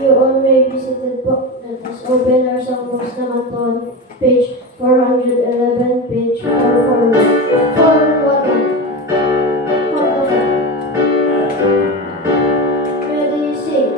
You all may visited book. Let us open our songbooks naman po on page 411, page 441. Ready, sing.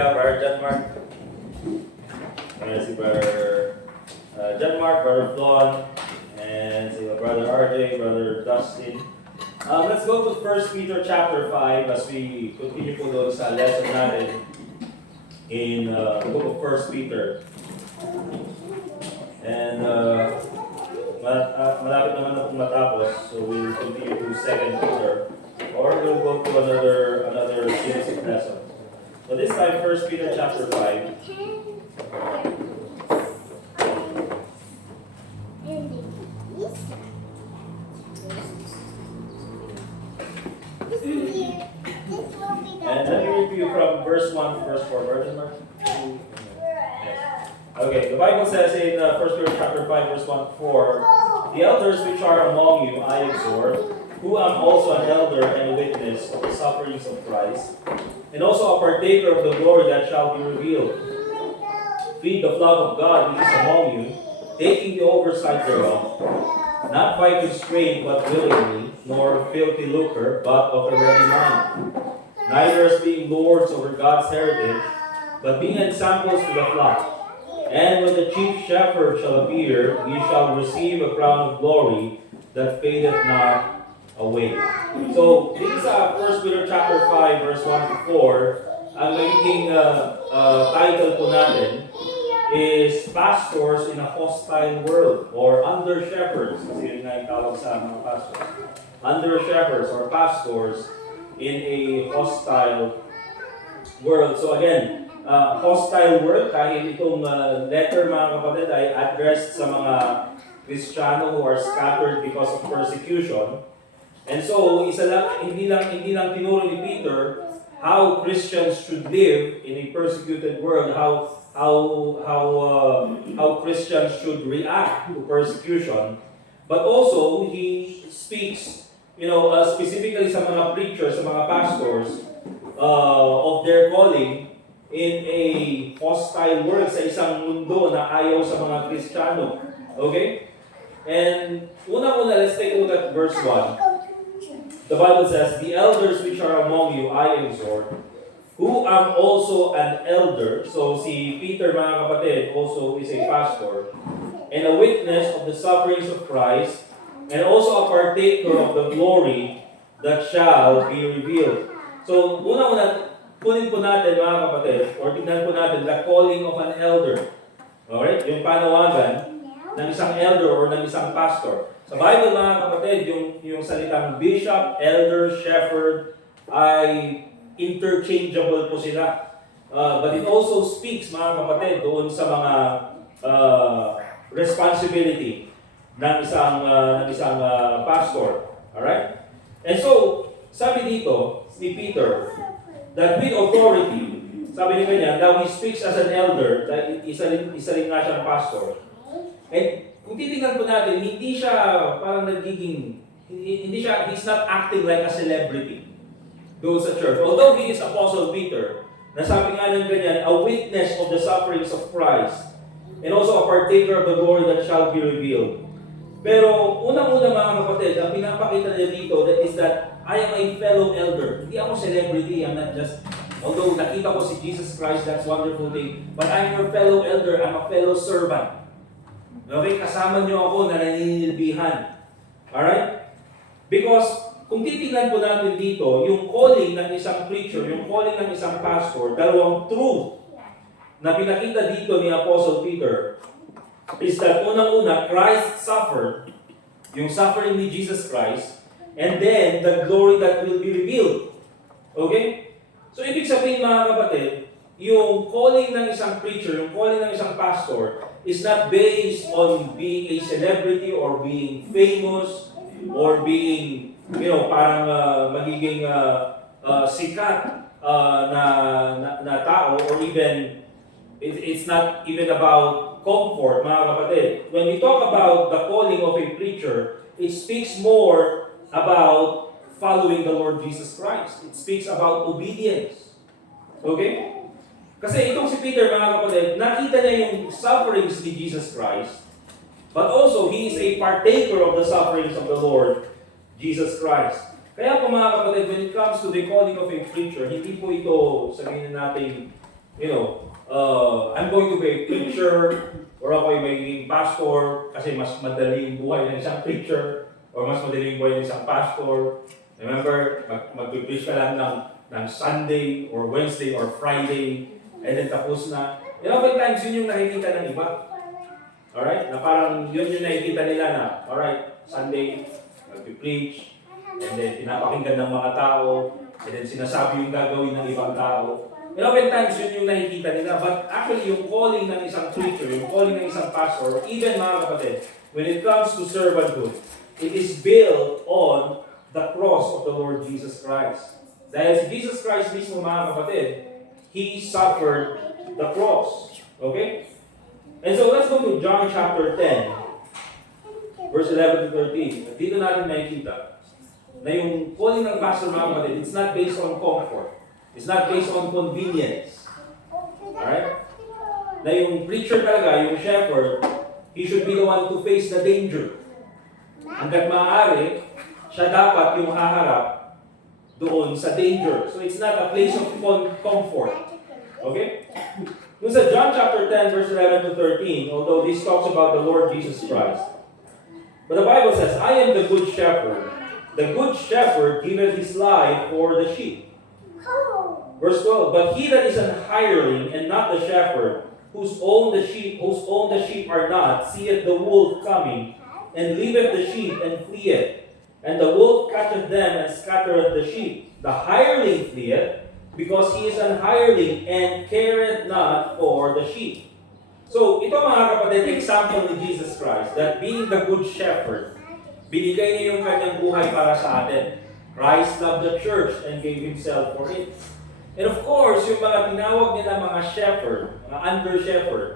Brother John Mark. Si Brother John Mark, Brother Flawn, and si Brother RJ, Brother Dustin. Let's go to 1 Peter chapter 5 as we continue po doon sa lesson natin in the book of 1 Peter. And malapit naman na pong matapos, so we'll continue to 2 Peter, or we'll go to another series of lessons. So this time, 1 Peter chapter 5. And let me read to you from verse 1 to verse 4. Version Mark? Yes. Okay, the Bible says in 1 Peter chapter 5, verse 1 to 4, the elders which are among you I exhort, who am also an elder and witness of the sufferings of Christ, and also a partaker of the glory that shall be revealed. Feed the flock of God which is among you, taking the oversight thereof, not by constraint but willingly, nor filthy lucre, but of a ready mind. neither as being lords over God's heritage, but being examples to the flock. And when the chief shepherd shall appear, ye shall receive a crown of glory that fadeth not away. So, dito sa 1 Peter chapter 5, verse 1 to 4, ang magiging title po natin is Pastors in a Hostile World, or Under Shepherds, kasi yun nga yung tawag sa mga pastors. Under Shepherds or Pastors in a Hostile World. So again, hostile world, kahit itong letter mga kapatid ay addressed sa mga Kristiyano who are scattered because of persecution. And so, hindi lang tinuro ni Peter how Christians should live in a persecuted world, how Christians should react to persecution, but also he speaks, specifically sa mga preachers, sa mga pastors, of their calling in a hostile world, sa isang mundo na ayaw sa mga Kristiyano. Okay? And una-una, let's take a look at verse 1. The Bible says, "The elders which are among you I exhort, who am also an elder." So si Peter, mga kapatid, also is a pastor, "and a witness of the sufferings of Christ, and also a partaker of the glory that shall be revealed." So una-una, kunin po natin, mga kapatid, or tignan po natin the calling of an elder. Alright? Yung panawagan ng isang elder or ng isang pastor. Sa Bible, mga kapatid, yung salitang bishop, elder, shepherd ay interchangeable po sila. But it also speaks, mga kapatid, doon sa mga responsibility ng isang pastor. Alright? And so, sabi dito ni Peter, that with authority, sabi ni kanya, now he speaks as an elder, isa rin nga siyang pastor. And kung titingnan po natin, hindi siya parang he's not acting like a celebrity doon sa church. Although he is Apostle Peter, nasabi nga ng ganyan, a witness of the sufferings of Christ, and also a partaker of the glory that shall be revealed. Pero unang-una, mga kapatid, ang pinapakita niya dito is that I am a fellow elder. Hindi ako celebrity, I'm not just, although nakita ko si Jesus Christ, that's wonderful thing, but I'm your fellow elder, I'm a fellow servant. Okay, kasama niyo ako na naninilbihan. Alright? Because, kung titingnan po natin dito, yung calling ng isang preacher, yung calling ng isang pastor, dalawang truth na pinakita dito ni Apostle Peter is that unang-una, Christ suffered, yung suffering ni Jesus Christ, and then the glory that will be revealed. Okay? So, ibig sabihin, mga kapatid, yung calling ng isang preacher, yung calling ng isang pastor, is not based on being a celebrity or being famous or being, parang magiging sikat na tao, or even, it's not even about comfort, mga kapatid. When we talk about the calling of a preacher, it speaks more about following the Lord Jesus Christ. It speaks about obedience. Okay? Kasi itong si Peter, mga kapatid, nakita niya yung sufferings ni Jesus Christ, but also, he is a partaker of the sufferings of the Lord Jesus Christ. Kaya po, mga kapatid, when it comes to the calling of a preacher, hindi po ito, sabihin natin, I'm going to be a preacher, or ako ay magiging pastor, kasi mas madali yung buhay ng isang preacher, or mas madali yung buhay ng isang pastor. Remember, mag-preach ka lang ng Sunday, or Wednesday, or Friday, and then tapos na. Oftentimes, yun yung nakikita ng iba. Alright? Na parang yun yung nakikita nila na, alright, Sunday, mag-preach, and then pinapakinggan ng mga tao, and then sinasabi yung gagawin ng ibang tao. Oftentimes, yun yung nakikita nila. But actually, yung calling ng isang preacher, yung calling ng isang pastor, even mga kapatid, when it comes to servanthood, it is built on the cross of the Lord Jesus Christ. Dahil si Jesus Christ mismo, mga kapatid, He suffered the cross. Okay? And so let's go to John chapter 10, verse 11 to 13. At dito natin makikita na yung calling ng pastor, mga kapatid, it's not based on comfort. It's not based on convenience. Alright? Na yung preacher talaga, yung shepherd, he should be the one to face the danger. Hanggat maaari, siya dapat yung haharap doon sa danger. So it's not a place of comfort. Okay? Dun sa John chapter 10, verse 11 to 13, although this talks about the Lord Jesus Christ, but the Bible says, I am the good shepherd. The good shepherd giveth his life for the sheep. Verse 12, but he that is an hireling and not the shepherd, whose own the sheep are not, seeth the wolf coming, and leaveth the sheep and fleeth. And the wolf catcheth them and scattereth the sheep. The hireling fleeth, because he is an hireling and careth not for the sheep. So, ito mga kapatid, example ni Jesus Christ, that being the good shepherd, binigay niya yung kanyang buhay para sa atin. Christ loved the church and gave himself for it. And of course, yung mga tinawag niya na mga shepherd, mga under-shepherd,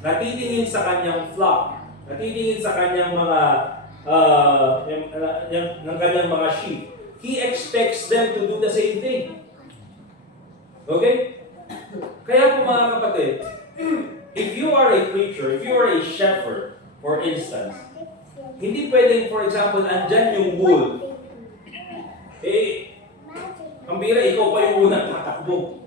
natitingin sa kanyang flock, natitingin sa kanyang mga ng kanyang mga sheep. He expects them to do the same thing. Okay? Kaya po mga kapatid, if you are a preacher, if you are a shepherd, for instance, hindi pwedeng, for example, andyan yung wolf. Ang bira, ikaw pa yung unang tatakbo.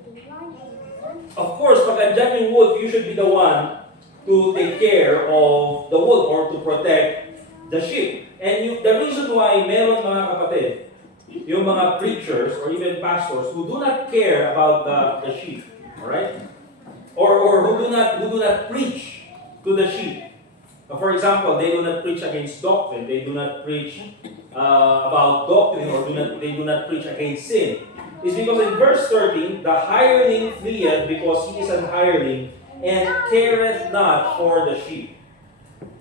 Of course, pag andyan yung wolf, you should be the one to take care of the wolf or to protect the sheep. And the reason why meron mga kapatid, yung mga preachers or even pastors who do not care about the sheep, alright? Or who do not preach to the sheep. For example, they do not preach against doctrine, they do not preach about doctrine, or they do not preach against sin. It's because in verse 13, the hireling fleeth because he is an hireling and careth not for the sheep.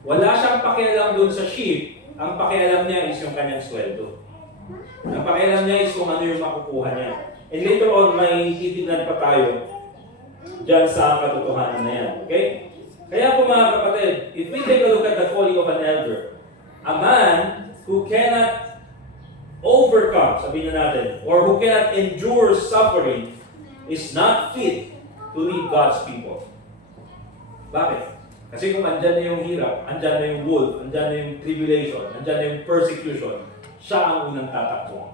Wala siyang pakialam dun sa sheep, ang pakialam niya is yung kanyang sweldo. Ang pakialam niya is kung ano yung makukuha niya. And later on, may titignan pa tayo dyan sa katotohanan na yan. Okay? Kaya po mga kapatid, if we take a look at the calling of an elder, a man who cannot overcome, sabihin na natin, or who cannot endure suffering is not fit to lead God's people. Bakit? Kasi kung andyan na yung hirap, andyan na yung wolf, andyan na yung tribulation, andyan na yung persecution, siya ang unang tatakbo.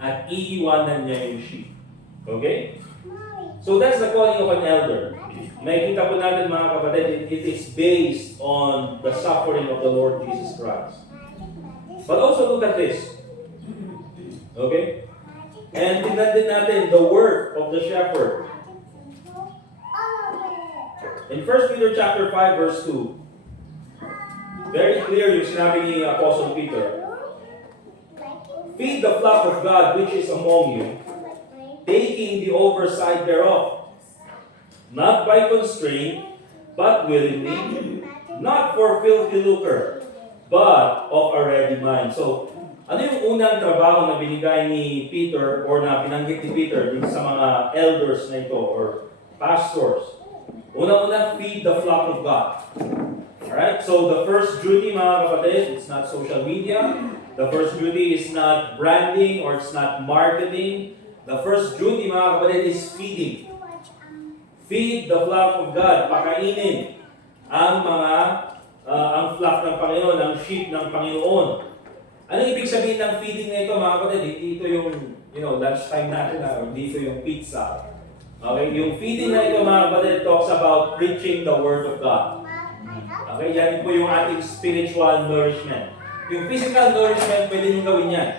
At iiwanan niya yung sheep. Okay? So that's the calling of an elder. Makikita po natin mga kapatid, it is based on the suffering of the Lord Jesus Christ. But also look at this. Okay? And tingnan din natin the work of the shepherd. In 1 Peter chapter 5 verse 2, very clear yung sinabi ni Apostle Peter. Feed the flock of God which is among you, taking the oversight thereof, not by constraint, but willingly, not for filthy lucre, but of a ready mind. So, ano yung unang trabaho na binigay ni Peter or na binanggit ni Peter dito sa mga elders na ito or pastors? Una-una, feed the flock of God. Alright? So, the first duty, mga kapatid, it's not social media. The first duty is not branding or it's not marketing. The first duty, mga kapatid, is feeding. Feed the flock of God. Pakainin ang ang flock ng Panginoon, ang sheep ng Panginoon. Ano ibig sabihin ng feeding na ito, mga kapatid? Hindi ito yung, lunchtime natin, hindi ito yung pizza. Okay, yung feeding na ito, mga kapatid, talks about preaching the Word of God. Okay, yan po yung ating spiritual nourishment. Yung physical nourishment, pwede nyo gawin yan.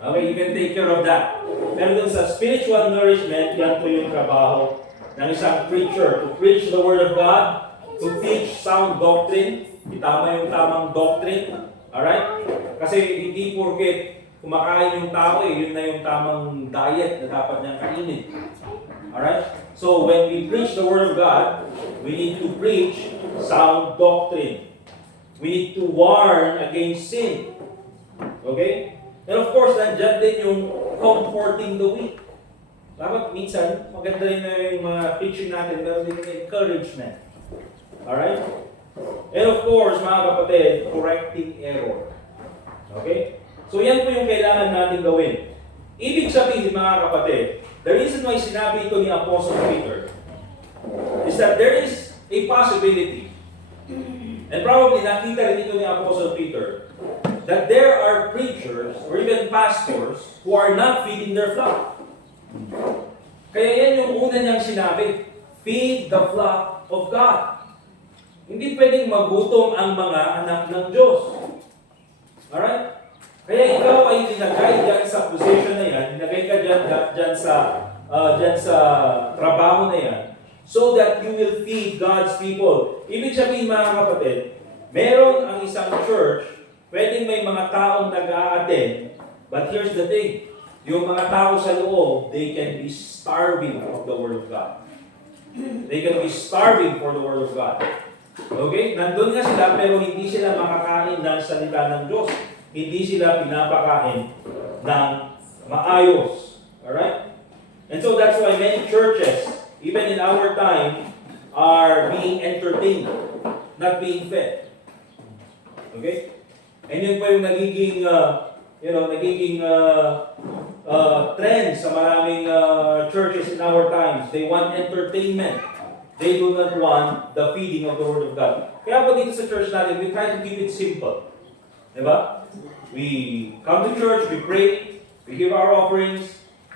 Okay, you can take care of that. Pero dun sa spiritual nourishment, yan po yung trabaho ng isang preacher. To preach the Word of God, to teach sound doctrine, itama yung tamang doctrine. Alright? Kasi hindi porket kumakain yung tao, yun na yung tamang diet na dapat niyang kainin. Alright? So, when we preach the Word of God, we need to preach sound doctrine. We need to warn against sin. Okay? And of course, nandyan din yung comforting the weak. Dapat minsan, maganda rin na yung mga preaching natin, meron din yung encouragement. Alright? And of course, mga kapatid, correcting error. Okay? So, yan po yung kailangan natin gawin. Ibig sabihin, mga kapatid, the reason why sinabi ito ni Apostle Peter is that there is a possibility, and probably nakita rin ito ni Apostle Peter, that there are preachers or even pastors who are not feeding their flock. Kaya yan yung una niyang sinabi, feed the flock of God. Hindi pwedeng magutom ang mga anak ng Diyos. Alright? Kaya ikaw ay dinagay dyan sa position na yan, dinagay ka dyan sa trabaho na yan, so that you will feed God's people. Ibig sabihin mga kapatid, meron ang isang church, pwedeng may mga taong nag-a-attend, but here's the thing, yung mga tao sa loob, they can be starving of the Word of God. They can be starving for the Word of God. Okay? Nandun nga sila, pero hindi sila makakain ng salita ng Diyos. Hindi sila pinapakain ng maayos. Alright? And so that's why many churches, even in our time, are being entertained, not being fed. Okay? And yun po yung nagiging trend sa maraming churches in our times. They want entertainment. They do not want the feeding of the Word of God. Kaya po dito sa church natin, we try to keep it simple. Diba? We come to church, we pray, we give our offerings,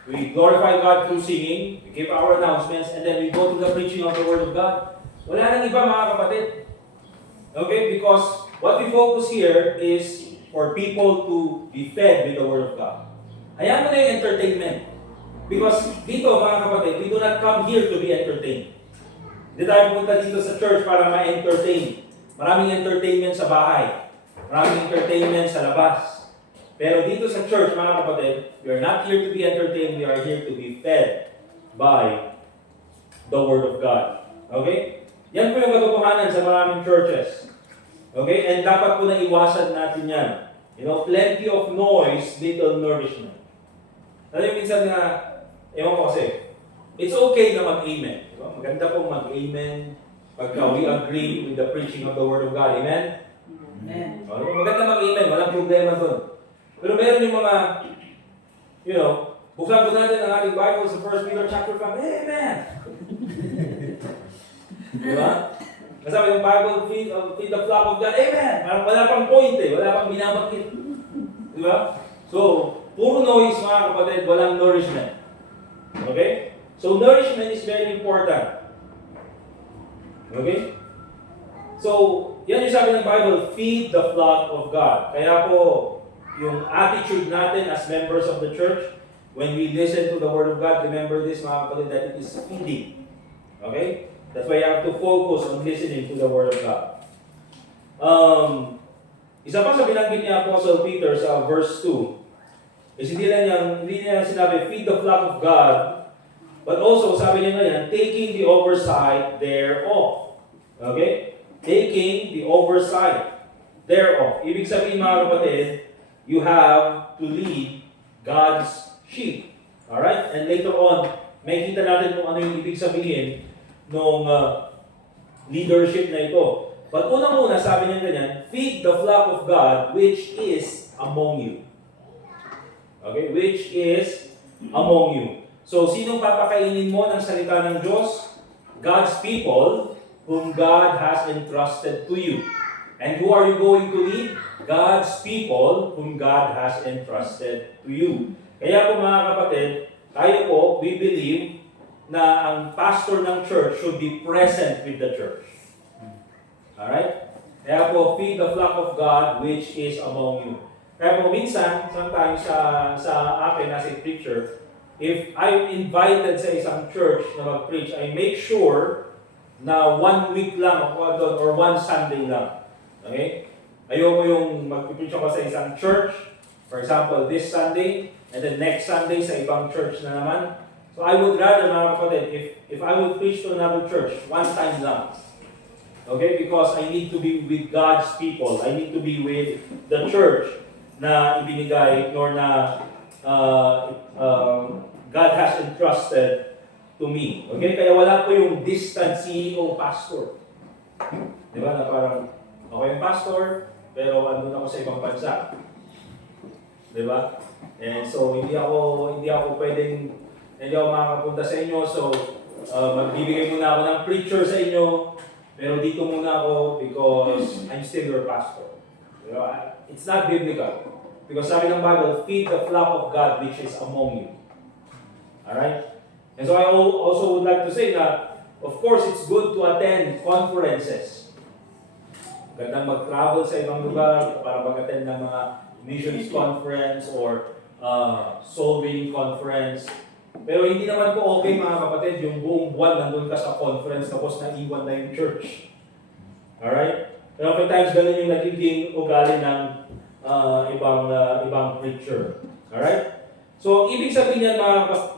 we glorify God through singing, we give our announcements, and then we go to the preaching of the Word of God. Wala nang iba mga kapatid. Okay? Because what we focus here is for people to be fed with the Word of God. Hayaan mo na yung entertainment. Because dito mga kapatid, we do not come here to be entertained. Hindi tayo pumunta dito sa church para ma-entertain. Maraming entertainment sa bahay. Maraming entertainment sa labas. Pero dito sa church, mga kapatid, we are not here to be entertained. We are here to be fed by the Word of God. Okay? Yan po yung katotohanan sa maraming churches. Okay? And dapat po na iwasan natin yan. You know, plenty of noise, little nourishment. Alam mo minsan nga, ewan ko kasi, it's okay na mag-amen. Diba? Maganda pong mag-amen pagka we agree with the preaching of the Word of God. Amen? Amen. Maganda mag-amen, walang problema doon. Pero meron yung mga, buksan po natin ang ating Bible sa 1 Peter chapter 5. Amen! Diba? Masabi yung Bible, feed the flock of God. Amen! Parang wala pang point wala pang binabanggit. Diba? So, puro noise mga kapatid, walang nourishment. Okay? So, nourishment is very important. Okay? So, yan yung sabi ng Bible, feed the flock of God. Kaya po, yung attitude natin as members of the church, when we listen to the Word of God, remember this mga kapatid, that it is feeding. Okay? That's why you have to focus on listening to the Word of God. Isa pa sa binanggit ni Apostle Peter sa verse 2, is hindi niya sinabi, feed the flock of God, but also, sabi niya ngayon, taking the oversight thereof. Okay? Taking the oversight thereof. Ibig sabihin mga kapatid, you have to lead God's sheep. Alright? And later on, may kita natin kung ano yung ibig sabihin ng leadership na ito. But unang-una, sabi niya ganyan, feed the flock of God which is among you. Okay? Which is among you. So, sinong papakainin mo ng salita ng Diyos? God's people whom God has entrusted to you. And who are you going to lead? God's people whom God has entrusted to you. Kaya po mga kapatid, tayo po, we believe na ang pastor ng church should be present with the church. Alright? Kaya po, feed the flock of God which is among you. Kaya po minsan, sometimes sa akin as a preacher, if I'm invited sa isang church na mag-preach, I make sure na 1 week lang ako doon or 1 Sunday lang. Okay? Ayoko yung mag-preach ako sa isang church, for example, this Sunday, and then next Sunday sa ibang church na naman. So I would rather, mga kapatid, if I would preach to another church, 1 time lang. Okay? Because I need to be with God's people. I need to be with the church na ibinigay nor na God has entrusted to me. Okay? Kaya wala po yung distant CEO pastor. Di ba? Na parang, ako yung pastor, pero andun ako sa ibang bansa. Di ba? And so, hindi ako makakapunta sa inyo. So, magbibigay muna ako ng preacher sa inyo, pero dito muna ako because I'm still your pastor. Di ba? It's not biblical. Because sabi ng Bible, feed the flock of God which is among you. Alright? And so I also would like to say that, of course, it's good to attend conferences. Gandang mag-travel sa ibang lugar para mag-attend ng mga missions conference or soul-winning conference. Pero hindi naman po okay mga kapatid, yung buong buwan nandun ka sa conference tapos naiwan na yung church. Alright? Pero oftentimes ganun yung nagiging ugali ng ibang preacher. Alright? So, ibig sabihin yan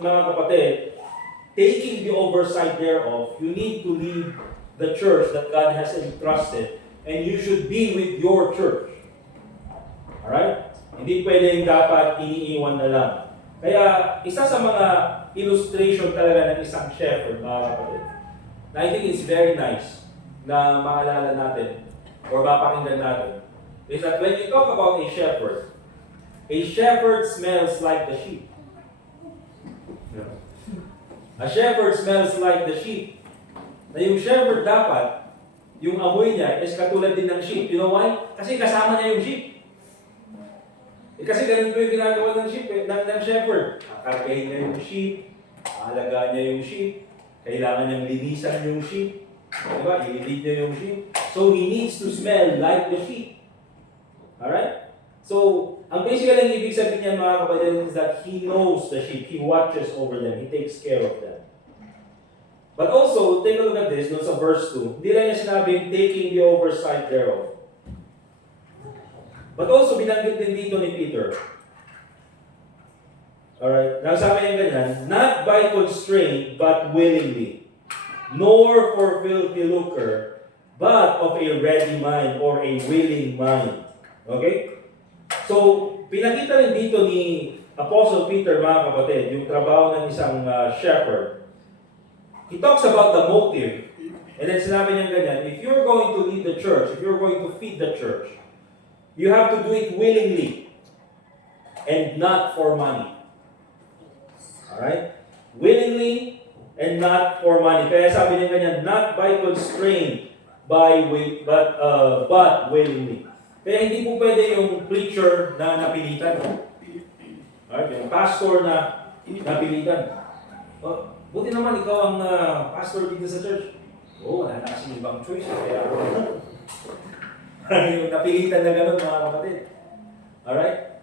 mga kapatid, taking the oversight thereof, you need to lead the church that God has entrusted and you should be with your church. Alright? Hindi pwedeng dapat iniiwan na lang. Kaya, isa sa mga illustration talaga ng isang shepherd, mga kapatid, na I think it's very nice na maalala natin or mapakinggan natin, is that when you talk about a shepherd smells like the sheep. A shepherd smells like the sheep. Na yung shepherd dapat, yung amoy niya is katulad din ng sheep. You know why? Kasi kasama niya yung sheep. Kasi ganun po yung ginagawa ng sheep, ng shepherd. Kakargahin niya yung sheep, aalagaan niya yung sheep, kailangan niyang linisan yung sheep, diba? I-lead niya yung sheep. So he needs to smell like the sheep. Alright? So, ang basically ang ibig sabihin niya mga kapatid is that he knows the sheep, he watches over them, he takes care of them. But also, take a look at this, no, sa verse 2. Hindi lang niya sinabing taking the oversight thereof. But also, binanggit din dito ni Peter. Alright? Nagsabi niya ganyan, not by constraint, but willingly. Nor for filthy lucre, but of a ready mind or a willing mind. Okay? So, pinakita rin dito ni Apostle Peter, mga kapatid, yung trabaho ng isang shepherd. He talks about the motive. And then sinabi niya ganyan, if you're going to lead the church, if you're going to feed the church, you have to do it willingly and not for money. Alright? Willingly and not for money. Kaya sabi niya ganyan, not by constraint, but willingly. Kaya hindi po pwede yung preacher na napilitan. Alright? Yung pastor na napilitan. Buti naman ikaw ang pastor dito sa church. Wala na kasing ibang choice. Kaya yung napilitan na gano'n mga kapatid. Alright?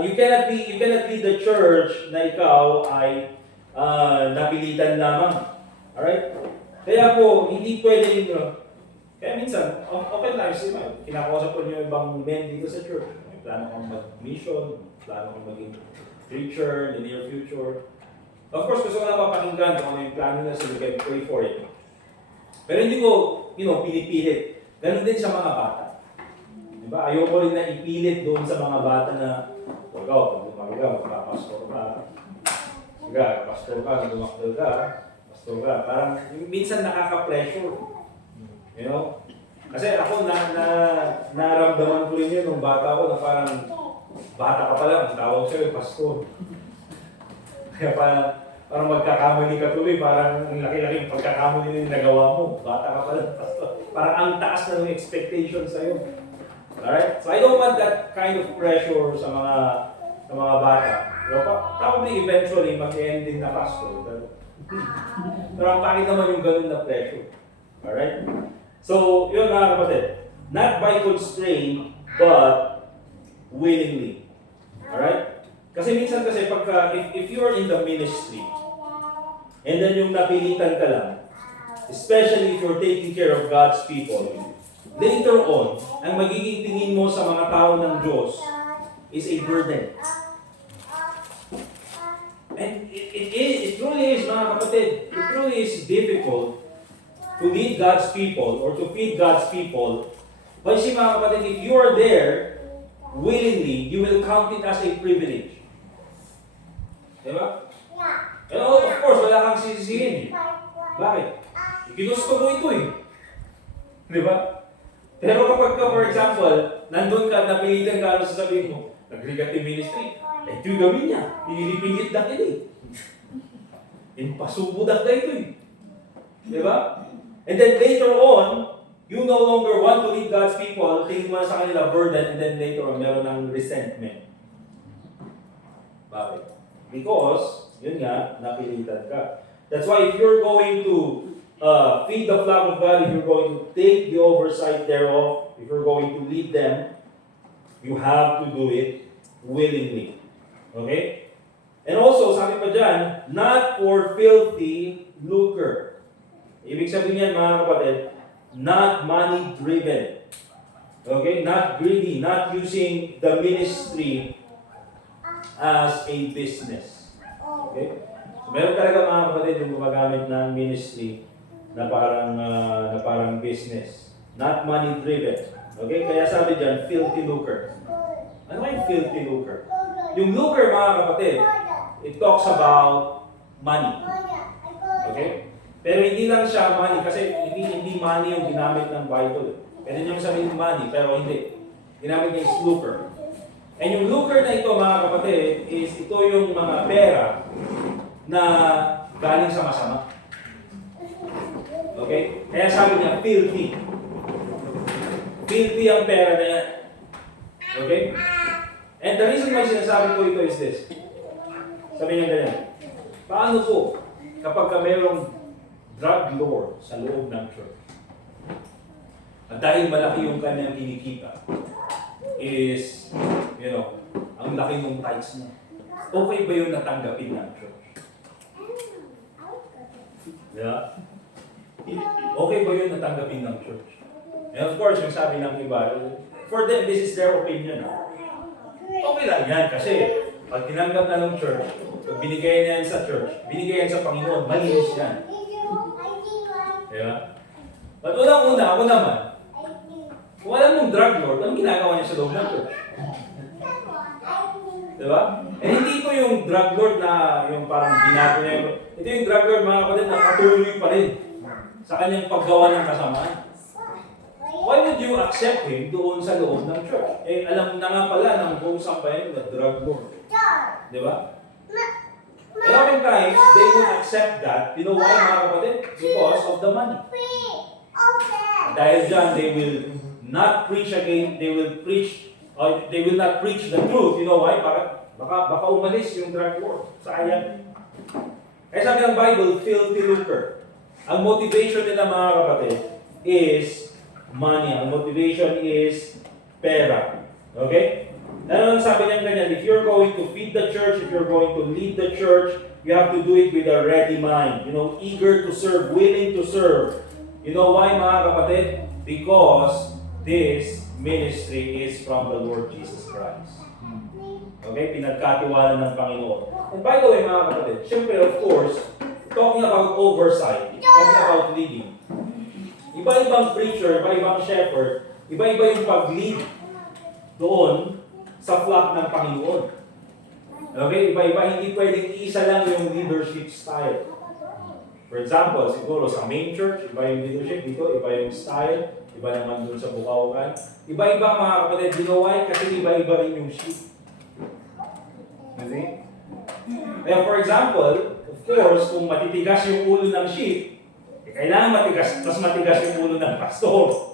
You cannot be the church na ikaw ay napilitan lamang. Alright? Kaya po, hindi pwede kaya minsan, open lives, kinakausap ko niyo ibang men dito sa church. May plano kang mag-mission, plano kang maging preacher in the near future. Of course, gusto ko na mapakinggan kung ano yung plano na so we can pray for it. Pero hindi ko, pinipilit. Ganun din sa mga bata. Diba? Ayoko rin na ipilit doon sa mga bata na, ikaw, magpapastor ka. Sige, pastor ka, dumakdal ka, pastor ka. Parang minsan nakaka-pressure. You know? Kasi ako, naramdaman ko rin yun nung bata ko na parang, bata ka pa lang, ang tawag sa'yo, pastor. Kaya parang magkakamali ka tuloy, parang ang laki-laking pagkakamali na nagawa mo. Bata ka pa lang, pastor. Parang ang taas na ng expectation sa'yo. Alright? So I don't want that kind of pressure sa mga bata. Pero probably eventually mag-end din na pastor. Pero ang pangit naman yung ganun na pressure. Alright? So, yun mga kapatid. Not by constraint, but willingly. Alright? Kasi minsan pagka, if you're in the ministry, and then yung napilitan ka lang, especially if you're taking care of God's people, later on, ang magiging tingin mo sa mga tao ng Diyos is a burden. And it truly is, mga kapatid, it truly is difficult to lead God's people or to feed God's people. But see mga kapatid, if you are there willingly, you will count it as a privilege. Diba? And of course, wala kang sisisihin. Bakit? Ginusto mo ito eh. Diba? Pero kapag ka, for example, nandun ka, napilitan ka, ano sasabihin mo? Nag-regate ministry. Ito yung gawin niya. Pinilipingit na ito eh. Impasubo na ito eh. Diba? And then later on, You no longer want to lead God's people, tingin mo na sa kanila burden, and then later on, meron ng resentment. Bakit? Because, yun nga, napilitan ka. That's why if you're going to feed the flock of God, if you're going to take the oversight thereof, if you're going to lead them, you have to do it willingly. Okay? And also, sabi pa dyan, not for filthy lucre. Ibig sabihin yan, mga kapatid, not money-driven. Okay? Not greedy, not using the ministry as a business. Okay? So, meron talaga mga kapatid yung gumagamit ng ministry na parang business. Not money-driven. Okay? Kaya sabi dyan, filthy lucre. Ano yung filthy lucre? Yung lucre, mga kapatid, it talks about money. Okay? Pero hindi lang siya money kasi hindi money yung ginamit ng Bible. Pwede niyang sabihin money, pero hindi. Ginamit niya is lucre. And yung lucre na ito, mga kapatid, is ito yung mga pera na galing sa masama. Okay? Kaya sabi niya, filthy. Filthy ang pera na yan. Okay? And the reason why sinasabi ko ito is this. Sabi niya ganyan, paano po kapag mayroong drug lord sa loob ng church? At dahil malaki yung kanyang kinikita, is, ang laki ng tithes niya. Okay ba yung natanggapin ng church? Yeah? Okay ba yung natanggapin ng church? And of course, yung sabi ng iba, for them, this is their opinion. Okay lang yan kasi pag tinanggap na ng church, pag binigay niya yan sa church, binigay yan sa Panginoon, malinis yan. Diba? But unang-una, ako naman, kung alam mong drug lord, anong ginagawa niya sa loob ng church? Diba? Eh hindi ko yung drug lord na yung parang binago niya. Ito yung drug lord, mga kapatid, na patuloy pa rin sa kanyang paggawa ng kasamaan. Why would you accept him doon sa loob ng church? Eh alam na nga pala ng buong sambayan na drug lord. Diba? And oftentimes, they would accept that. You know why, mga kapatid? Because of the money. Dahil dyan, they will not preach again, they will not preach the truth. You know why? Baka umalis yung drug lord. Sayang. Kaya sabi ng Bible, filthy lucre. Ang motivation nila, mga kapatid, is money. Ang motivation is pera. Okay? Ano ang sabi niya ganyan? If you're going to feed the church, if you're going to lead the church, you have to do it with a ready mind. Eager to serve, willing to serve. You know why, mga kapatid? Because this ministry is from the Lord Jesus Christ. Okay? Pinagkatiwala ng Panginoon. And by the way, mga kapatid, syempre, of course, talking about oversight, talking about leading. Iba-ibang preacher, iba-ibang shepherd, iba-iba yung pag-lead doon sa flock ng Panginoon. Okay? Iba-iba, hindi pwedeng isa lang yung leadership style. For example, siguro sa main church, iba yung leadership dito, iba yung style, iba naman doon sa Bukawkan. Iba-iba, mga kapatid, ginaway kasi iba-iba rin yung sheep. Okay? Kaya for example, of course, kung matitigas yung ulo ng sheep, kailangan mas matigas yung ulo ng pastor.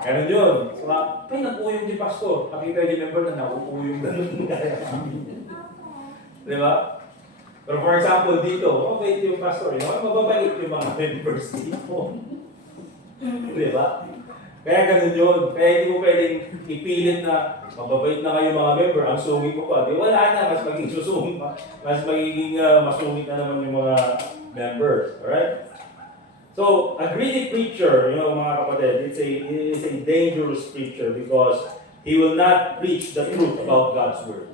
Ganun yun. So, ay, nag-uyong si pastor. Nakita yung member na nag-uyong ganun. Di ba? Pero for example, dito, mabait yung pastor. Mababait yung mga members dito. Di ba? Kaya ganun yun. Kaya hindi mo pwedeng ipilit na mababait na kayo mga member, ang sungit ko pa. Di wala na, mas magiging susungit pa. Mas magiging masungit na naman yung mga members. Alright? So, a greedy preacher, mga kapatid, it is a dangerous preacher because he will not preach the truth about God's Word.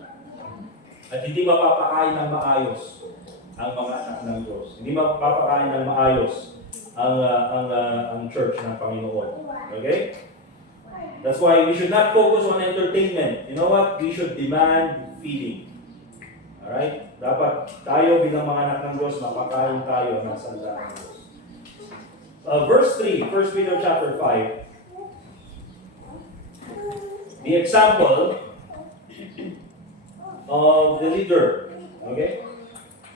At hindi mapapakain ng maayos ang mga anak ng Diyos. Hindi mapapakain ng maayos ang church ng Panginoon. Okay? That's why we should not focus on entertainment. You know what? We should demand feeding. Alright? Dapat tayo bilang mga anak ng Diyos, mapakain tayo ng salita ng Diyos. Verse 3, 1 Peter chapter 5. The example of the leader. Okay?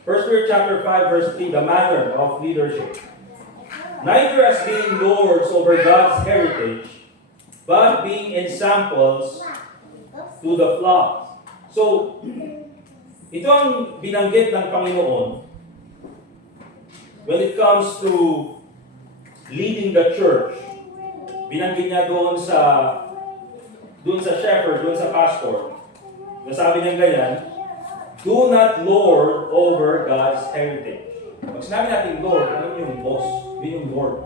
1 Peter chapter 5, verse 3, the manner of leadership. neither as being lords over God's heritage, but being examples to the flock. So, ito ang binanggit ng Panginoon when it comes to leading the church. Binanggit niya doon sa shepherd, doon sa pastor. Nasabi niya ganyan, do not lord over God's heritage. Pag sinabi natin Lord, ano yung boss? Yun yung Lord.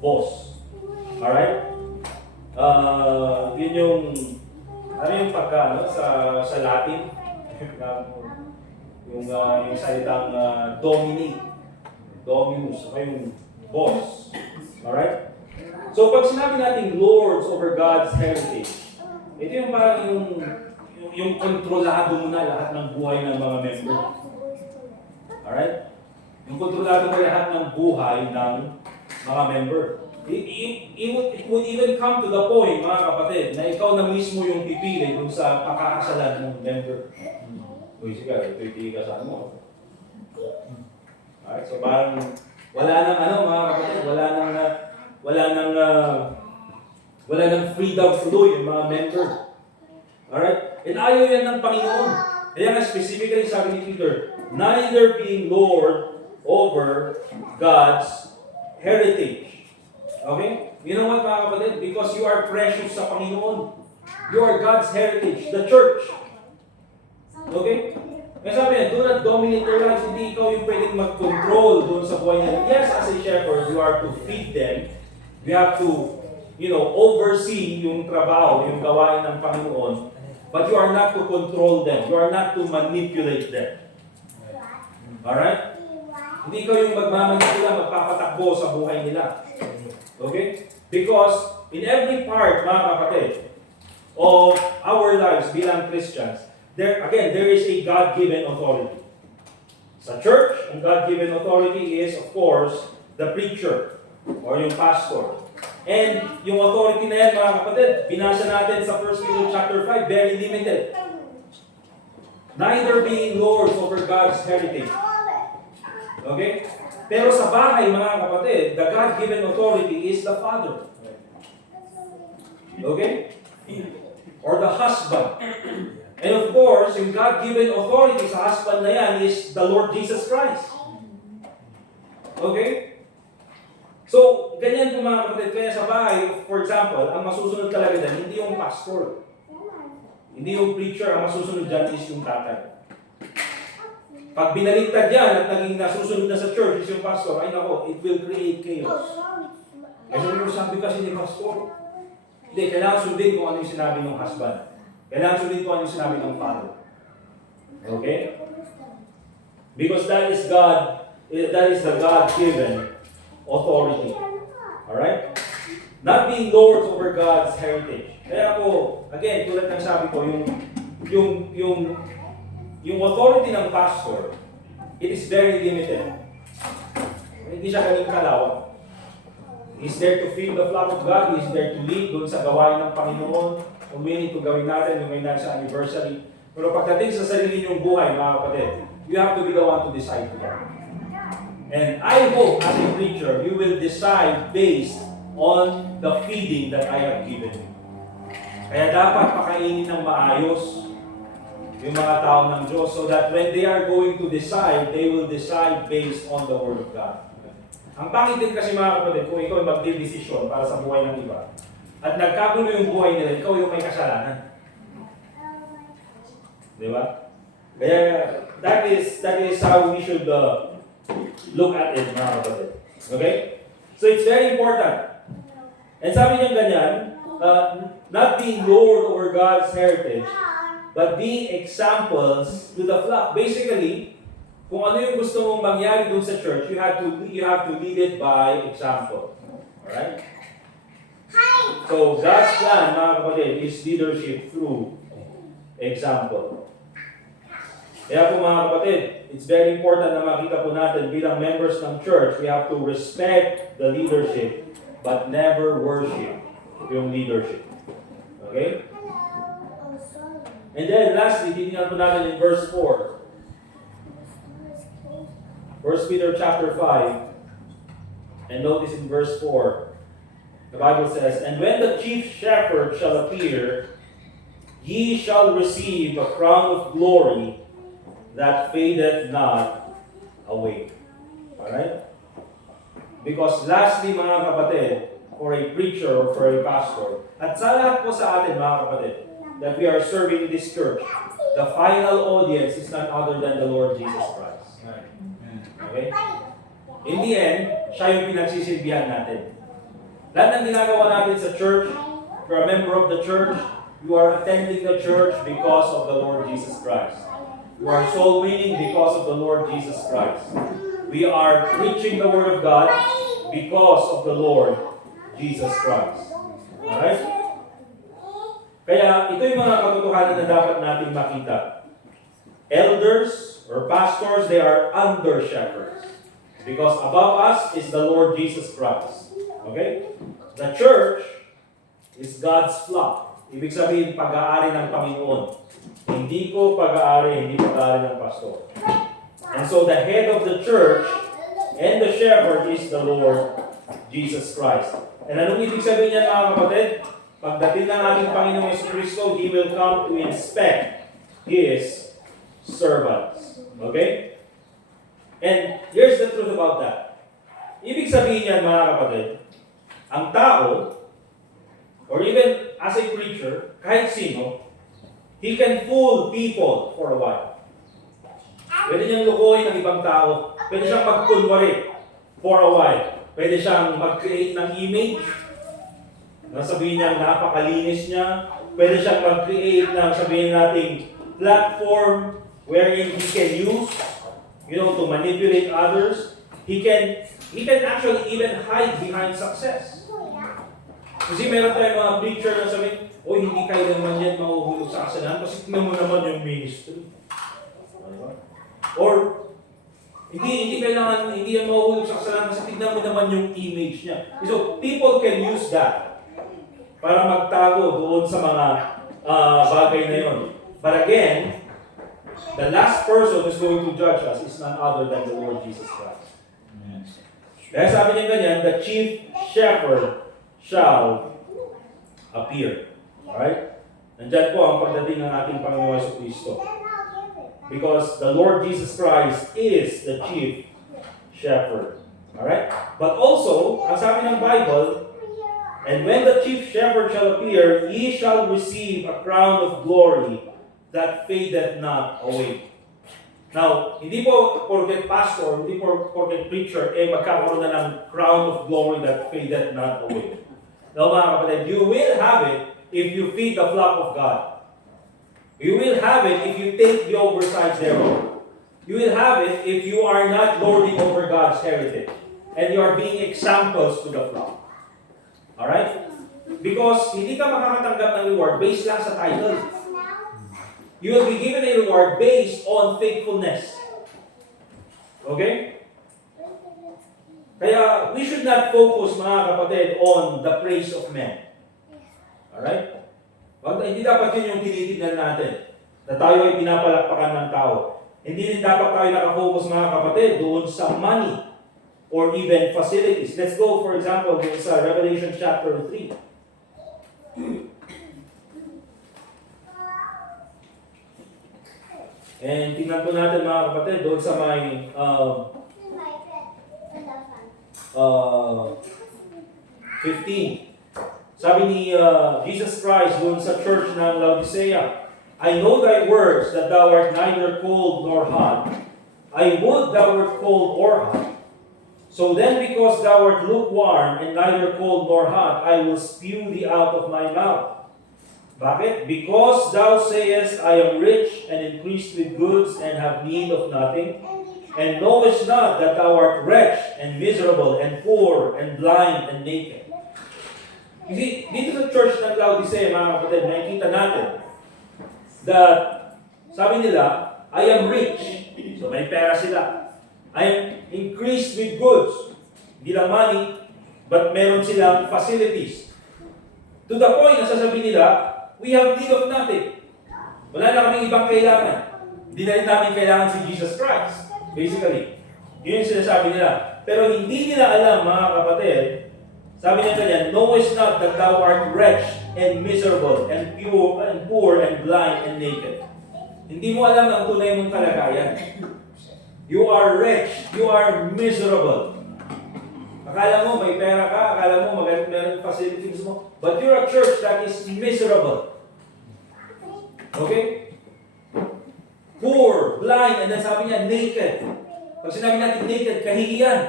Boss. Alright? Yun yung, ano yung pagka, sa Latin? yung salitang dominate. Dominus. Saka yung boss. Alright? So pag sinabi natin lords over God's heritage, ito yung parang yung kontrolado mo na lahat ng buhay ng mga member. Alright? Yung kontrolado mo lahat ng buhay ng mga member. It would even come to the point, mga kapatid, na ikaw na mismo yung pipili kung sa pakakasalan ng member. Uy, sige, ito yung kasal mo. Alright, so parang wala nang mga kapatid, wala nang freedom flow yung mga member. Alright? And ayaw yan ng Panginoon. Kaya nga specifically sabi ni Peter, neither being Lord over God's heritage. Okay? You know what, mga kapatid? Because you are precious sa Panginoon. You are God's heritage, the church. Okay? Kaya sabi niya, do not dominate their lives. Hindi ikaw yung pwedeng mag-control doon sa buhay nila. Yes, as a shepherd, you are to feed them. You have to, oversee yung trabaho, yung gawain ng Panginoon. But you are not to control them. You are not to manipulate them. Alright? Hindi ikaw yung magmamanipula, magpapatakbo sa buhay nila. Okay? Because in every part, mga kapatid, of our lives bilang Christians, there is a God-given authority. Sa church, ang God-given authority is, of course, the preacher or yung pastor. And yung authority na yan, mga kapatid, binasa natin sa 1 Peter chapter 5, very limited. Neither being lords over God's heritage. Okay? Pero sa bahay, mga kapatid, the God-given authority is the father. Okay? Or the husband. And of course, yung God-given authority sa husband na yan is the Lord Jesus Christ. Okay? So, ganyan po mga kapatid. Kaya sa bahay, for example, ang masusunod talaga dyan, hindi yung pastor. Hindi yung preacher, ang masusunod dyan is yung tatay. Pag binaliktad yan at naging nasusunod na sa church is yung pastor, ay nako, it will create chaos. Kasi yung sabi kasi ni pastor, hindi, kailangan sundin kung ano yung sinabi ng husband. Kailangan sundin kung ano yung sinabi ng father. Okay? Because that is the God-given authority. Alright? Not being lords over God's heritage. Kaya po, again, tulad ng sabi ko, yung authority ng pastor, it is very limited. Hindi siya galing kalawak. He's there to feed the flock of God. He's there to lead doon sa gawain ng Panginoon. Kung willing to gawin natin yung ngayon sa anniversary. Pero pagdating sa sarili niyong buhay, mga kapatid, you have to be the one to decide to that. And I hope, as a preacher, you will decide based on the feeding that I have given you. Kaya dapat pakainin ng maayos yung mga tao ng Diyos so that when they are going to decide, they will decide based on the Word of God. Ang pangit din kasi mga kapatid, kung ikaw ay magdidesisyon para sa buhay ng iba, at nagkagulo yung buhay nila, ikaw yung may kasalanan. Di ba? Kaya that is how we should look at it, mga kapatid. Okay? So it's very important. And sabi niya ganyan, not being Lord over God's heritage, but being examples to the flock. Basically, kung ano yung gusto mong mangyari dun sa church, you have to lead it by example. Alright? So, God's plan, mga kapatid, is leadership through example. Kaya po mga kapatid, it's very important na makita po natin bilang members ng church, we have to respect the leadership, but never worship yung leadership. Okay? And then lastly, titingnan po natin in verse 4. 1 Peter chapter 5. And notice in verse 4, the Bible says, "And when the chief shepherd shall appear, ye shall receive a crown of glory that fadeth not away." Alright? Because lastly, mga kapatid, for a preacher or for a pastor, at sa lahat po sa atin, mga kapatid, that we are serving in this church, the final audience is none other than the Lord Jesus Christ. Okay? In the end, siya yung pinagsisilbihan natin. Lahat ng ginagawa natin sa church, if you're a member of the church, you are attending the church because of the Lord Jesus Christ. You are soul winning because of the Lord Jesus Christ. We are preaching the Word of God because of the Lord Jesus Christ. Alright? Kaya ito yung mga katotohanan na dapat nating makita. Elders or pastors, they are under shepherds. Because above us is the Lord Jesus Christ. Okay? The church is God's flock. Ibig sabihin, pag-aari ng Panginoon. Hindi ko pag-aari, hindi pag-aari ng pastor. And so the head of the church and the shepherd is the Lord Jesus Christ. And anong ibig sabihin niya, mga kapatid? Pagdating ng ating Panginoong Jesucristo, He will come to inspect His servants. Okay? And here's the truth about that. Ibig sabihin niyan, mga kapatid, ang tao, or even as a preacher, kahit sino, he can fool people for a while. Pwede niyang lukuhin ng ibang tao. Pwede siyang magkunwari for a while. Pwede siyang mag-create ng image. Sabihin niya, napakalinis niya. Pwede siyang mag-create ng, sabihin nating, platform wherein he can use, to manipulate others. He can actually even hide behind success. Kasi meron tayong mga preacher na sabihin, hindi kayo naman yan mahuhulog sa kasalanan kasi tignan mo naman yung ministry. Or, hindi yan mahuhulog sa kasalanan kasi tignan mo naman yung image niya. So, people can use that para magtago doon sa mga bagay na yun. But again, the last person who's going to judge us is none other than the Lord Jesus Christ. Kaya sabi niya ganyan, the chief shepherd shall appear. Alright? Nandyan po ang pagdating ng ating Panginoon Jesucristo. Because the Lord Jesus Christ is the chief shepherd. Alright? But also, ang sabi ng Bible, "And when the chief shepherd shall appear, ye shall receive a crown of glory that fadeth not away." Now, hindi po porket pastor, hindi po porket preacher, magkakaroon na ng crown of glory that fadeth not away. Now, mga kapatid, you will have it if you feed the flock of God. You will have it if you take the oversight thereof. You will have it if you are not lording over God's heritage and you are being examples to the flock. Alright? Because hindi ka makakatanggap ng reward based lang sa title. You will be given a reward based on faithfulness. Okay? Kaya, we should not focus, mga kapatid, on the praise of men. Alright? Hindi dapat yun yung tinitignan natin, na tayo ay pinapalakpakan ng tao. Hindi rin dapat tayo nakafocus, mga kapatid, doon sa money or even facilities. Let's go, for example, sa Revelation chapter 3. And tingnan po natin, mga kapatid, doon sa may 15. Sabi ni Jesus Christ doon sa church ng Laodicea, "I know thy words, that thou art neither cold nor hot. I would thou wert cold or hot. So then, because thou art lukewarm and neither cold nor hot, I will spew thee out of my mouth." Bakit? "Because thou sayest, I am rich and increased with goods and have need of nothing, and knowest not that thou art wretched and miserable and poor and blind and naked." Kasi dito sa church ng Laodicea, mga kapatid, nakikita natin that sabi nila, "I am rich." So may pera sila. "I am increased with goods." Hindi lang money, but meron silang facilities. To the point na sasabihin nila, "We have need of nothing." Wala na kaming ibang kailangan. Hindi na rin namin kailangan si Jesus Christ. Basically. Yun yung sinasabi nila. Pero hindi nila alam, mga kapatid, sabi niya ganyan, knowest not that thou art wretched and miserable and poor and blind and naked. Hindi mo alam ang tunay mong kalagayan. You are wretched, you are miserable. Akala mo may pera ka, akala mo meron facilities mo, but you're a church that is miserable. Okay? Poor, blind, and then sabi niya, naked. Pag sinabi natin naked, kahihiyan.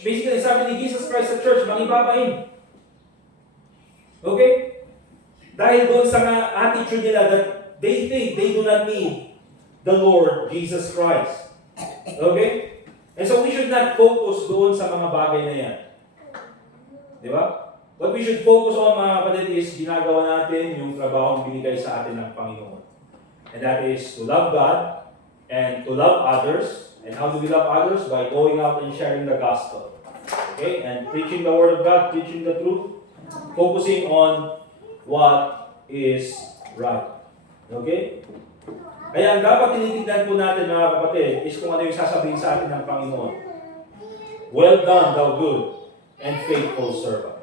Basically, sabi ni Jesus Christ sa church, mangibabain. Okay? Dahil doon sa attitude nila that they think they do not need the Lord Jesus Christ. Okay? And so we should not focus doon sa mga bagay na yan. Di ba? What we should focus on, mga kapatid, is ginagawa natin yung trabaho ang binigay sa atin ng Panginoon. And that is to love God and to love others. And how do we love others? By going out and sharing the gospel. Okay? And preaching the word of God, teaching the truth, focusing on what is right. Okay? Kaya ang dapat tinitignan po natin, mga kapatid, is kung ano yung sasabihin sa atin ng Panginoon. Well done, thou good and faithful servant.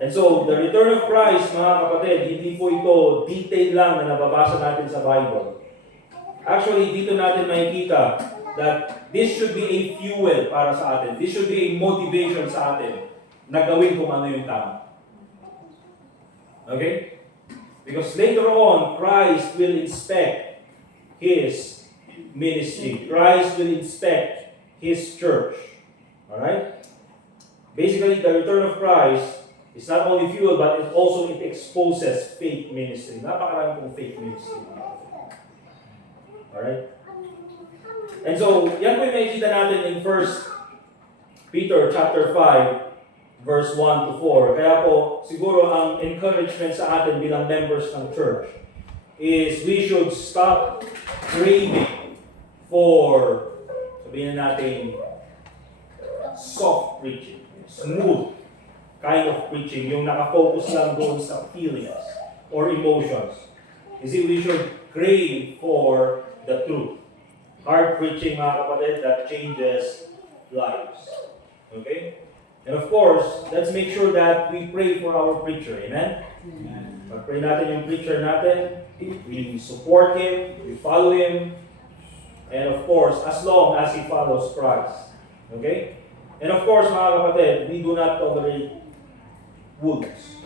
And so, the return of Christ, mga kapatid, hindi po ito detail lang na nababasa natin sa Bible. Actually, dito natin makikita that this should be a fuel para sa atin. This should be a motivation sa atin na gawin kung ano yung tama. Okay? Because later on, Christ will inspect His ministry. Christ will inspect His church. Alright? Basically, the return of Christ is not only fuel, but it also exposes fake ministry. Napakarami pong fake ministry. Alright? And so, yan po yung makikita natin in 1 Peter chapter 5, verse 1 to 4. Kaya po, siguro ang encouragement sa atin bilang members ng church is we should stop craving for, sabihin natin, soft preaching, smooth kind of preaching, yung nakafocus lang doon sa feelings or emotions. You see, we should crave for the truth. Hard preaching, mga kapatid, that changes lives. Okay? And of course, let's make sure that we pray for our preacher. Amen? Pag-pray natin yung preacher natin, we support him, we follow him, and of course, as long as he follows Christ. Okay? And of course, mga kapatid, we do not tolerate wolves.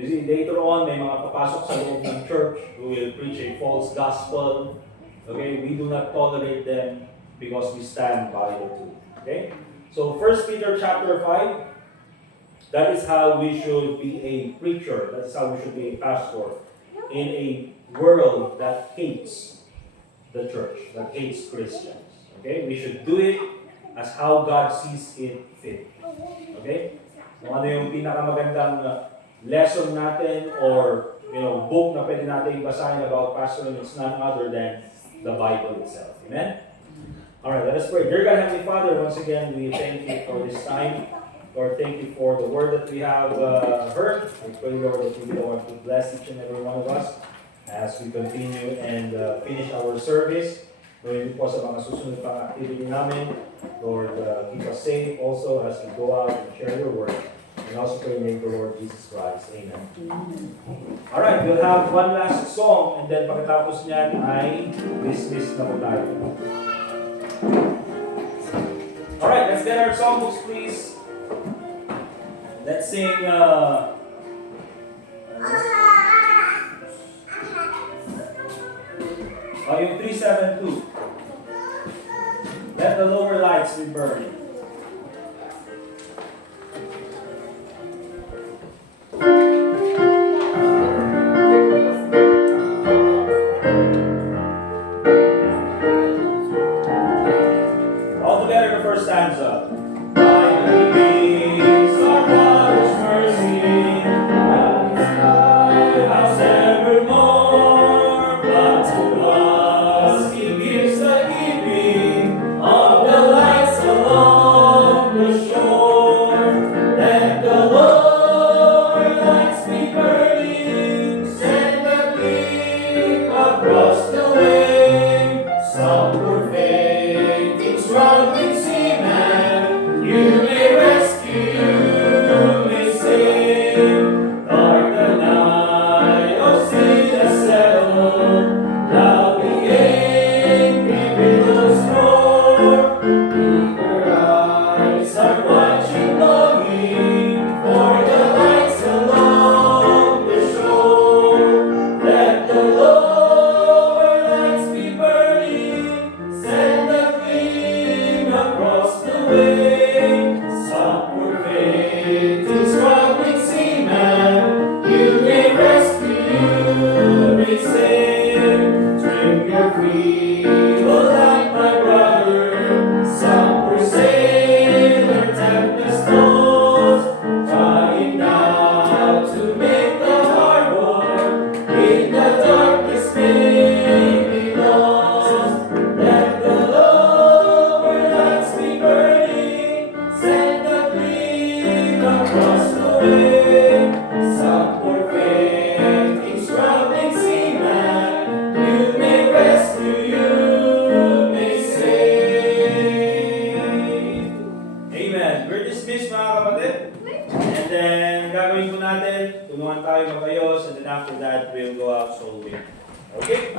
You see, later on, may mga papasok sa loob ng church who will preach a false gospel. Okay? We do not tolerate them because we stand by the truth. Okay? So, 1 Peter chapter 5, that is how we should be a preacher. That is how we should be a pastor in a world that hates the church, that hates Christians. Okay? We should do it as how God sees it fit. Okay? Kung ano yung pinakamagandang lesson natin or book na pwede natin basahin about pastoring, it's none other than the Bible itself. Amen? Alright, let us pray. Dear God, Heavenly Father, once again, we thank you for this time. Lord, thank you for the word that we have heard. We pray, Lord, that you will want to bless each and every one of us as we continue and finish our service. Gawin po sa mga susunod pang activity namin. Lord, keep us safe also as we go out and share your word. And also pray in the name of the Lord Jesus Christ. Amen. Alright, we'll have one last song and then pagkatapos niyan ay dismiss na po tayo. Alright, let's get our songbooks please. Let's sing yung 372. Let the lower lights be burning. All together the first stanza. Across the way, some were dismissed mga kapatid. And then, gagawin po natin, tulungan tayo magayos, and then after that, we'll go out solely. Okay?